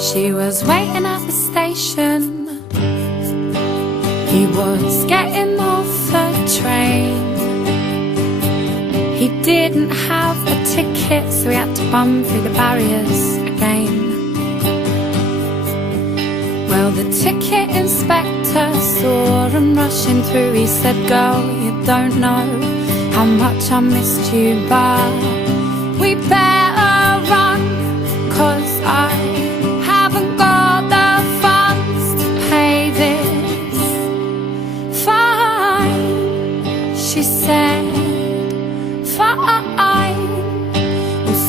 She was waiting at the station. He was getting off the train. He didn't have a ticket, so he had to bum through the barriers again. Well, the ticket inspector saw him rushing through. He said, "Girl, you don't know how much I missed you, but we better run, 'cause I haven't got the funds to pay this fine." She said, "Fine."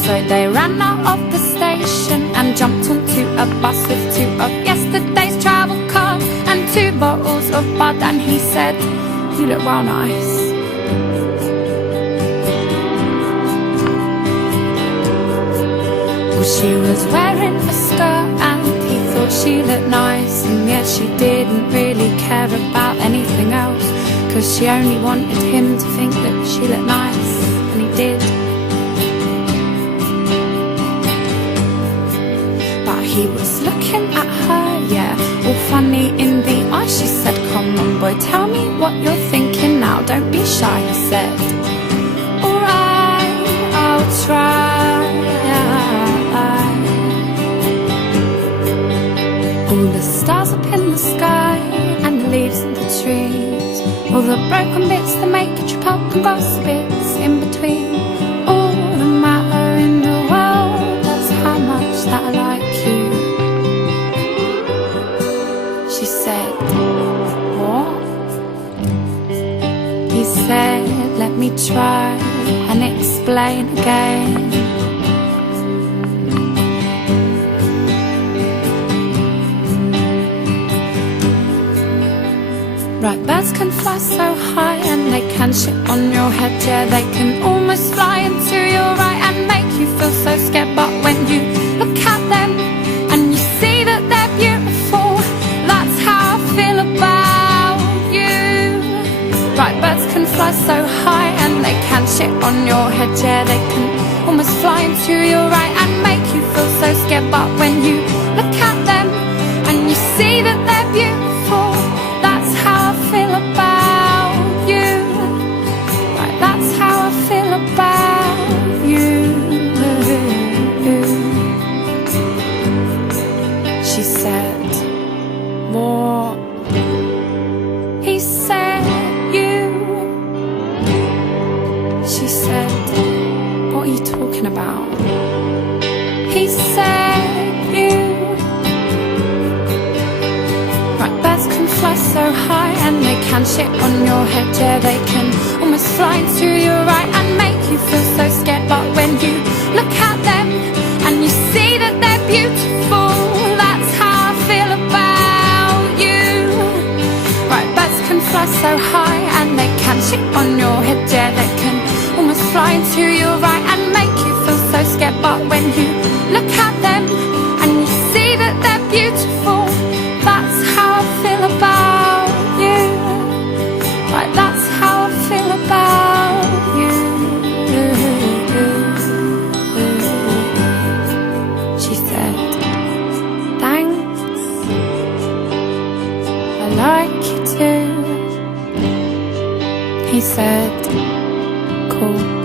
So they ran out of the station and jumped onto a bus with 2 of yesterday's travel cards and 2 bottles of bud. And he said, "You look well nice." Well, she was wearing a skirt and he thought she looked nice. And yet she didn't really care about anything else, 'cause she only wanted him to think that she looked nice, and he did. But he was looking at her, yeah, all funny in the eye. She said, "Come on boy, tell me what you're thinking now, don't be shy," he said. "Alright, I'll try." All the stars up in the sky and the leaves in the trees, all the broken bits that make you trip up, and grass bits in between. All the matter in the world, that's how much that I like you. She said, "What?" He said, "Let me try and explain again. Right, birds can fly so high and they can shit on your head. Yeah, they can almost fly into your eye and make you feel so scared. But when you look at them and you see that they're beautiful, that's how I feel about you." Right, birds can fly so high and they can shit on your head. Yeah, they can almost fly into your eye and make you feel so scared. But when you look at them and you see that they're beautiful, that's how I feel about you. Right, that's how I feel about you. She said, "What?" He said, "You." She said, "What are you talking about?" He said, "You." Fly so high and they can shit on your head. Yeah, they can almost fly into your eye and make you feel so scared. But when you look at them and you see that they're beautiful, that's how I feel about you. Right, birds can fly so high and they can shit on your head. Yeah, they can almost fly into your eye and make you feel so scared. But when you look at them and you see that they're beautiful, that's how I feel about you. Right, that's how I feel about you. She said, "Thanks, I like you too." He said, "Cool."